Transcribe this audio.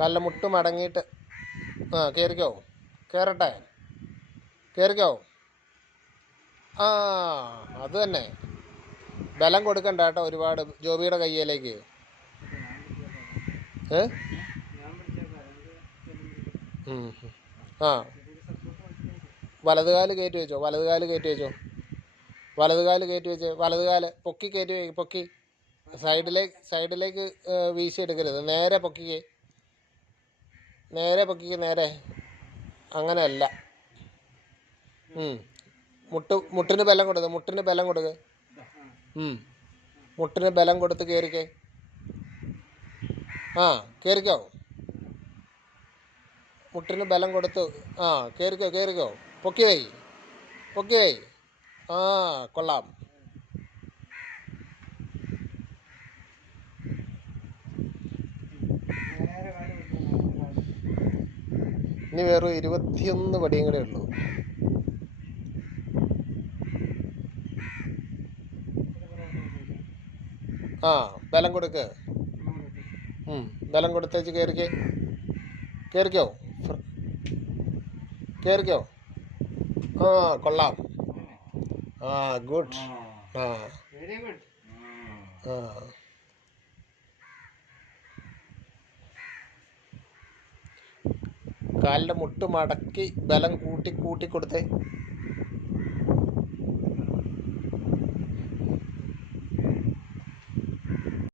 കാലിന്റെ മുട്ട് മടങ്ങിയിട്ട് ആ കയറിക്കോ കയറട്ടെ കയറിക്കോ ആ അത് തന്നെ. ബലം കൊടുക്കണ്ട കേട്ടോ ഒരുപാട് ജോബിയുടെ കയ്യിലേക്ക്. ഏ. ആ. വലതുകാൽ കയറ്റി വെച്ചോ വലതുകാൽ കയറ്റി വെച്ചോ. വലതുകാൽ കയറ്റി വെച്ച് വലതുകാൽ പൊക്കി കയറ്റി പൊക്കി. സൈഡിലേക്ക് സൈഡിലേക്ക് വീശി എടുക്കരുത് നേരെ പൊക്കിക്ക്. നേരെ പൊക്കിക്ക് നേരെ. അങ്ങനെയല്ല. മുട്ട് മുട്ടിന് ബലം കൊടുക്കുക മുട്ടിന് ബലം കൊടുക്ക്. ഉം. മുട്ടിന് ബലം കൊടുത്ത് കയറിക്കേ ആ കയറിക്കോ മുട്ടിന് ബലം കൊടുത്ത് ആ കയറിക്കോ കയറിക്കോ പൊക്കി വൈ പൊക്കി വൈ ആ കൊള്ളാം. ഇനി വേറെ ഇരുപത്തിയൊന്ന് പടിയും കൂടെ ഉള്ളൂ. ആ ബലം കൊടുക്ക്. ബലം കൊടുത്തേച്ച് കയറിക്കേ കയറിക്കോ കയറിക്കോ ആ കൊള്ളാം. ആ ഗുഡ്. ആ. ആ. കാലിന്റെ മുട്ട് മടക്കി ബലം കൂട്ടി കൂട്ടി കൊടുത്തേ.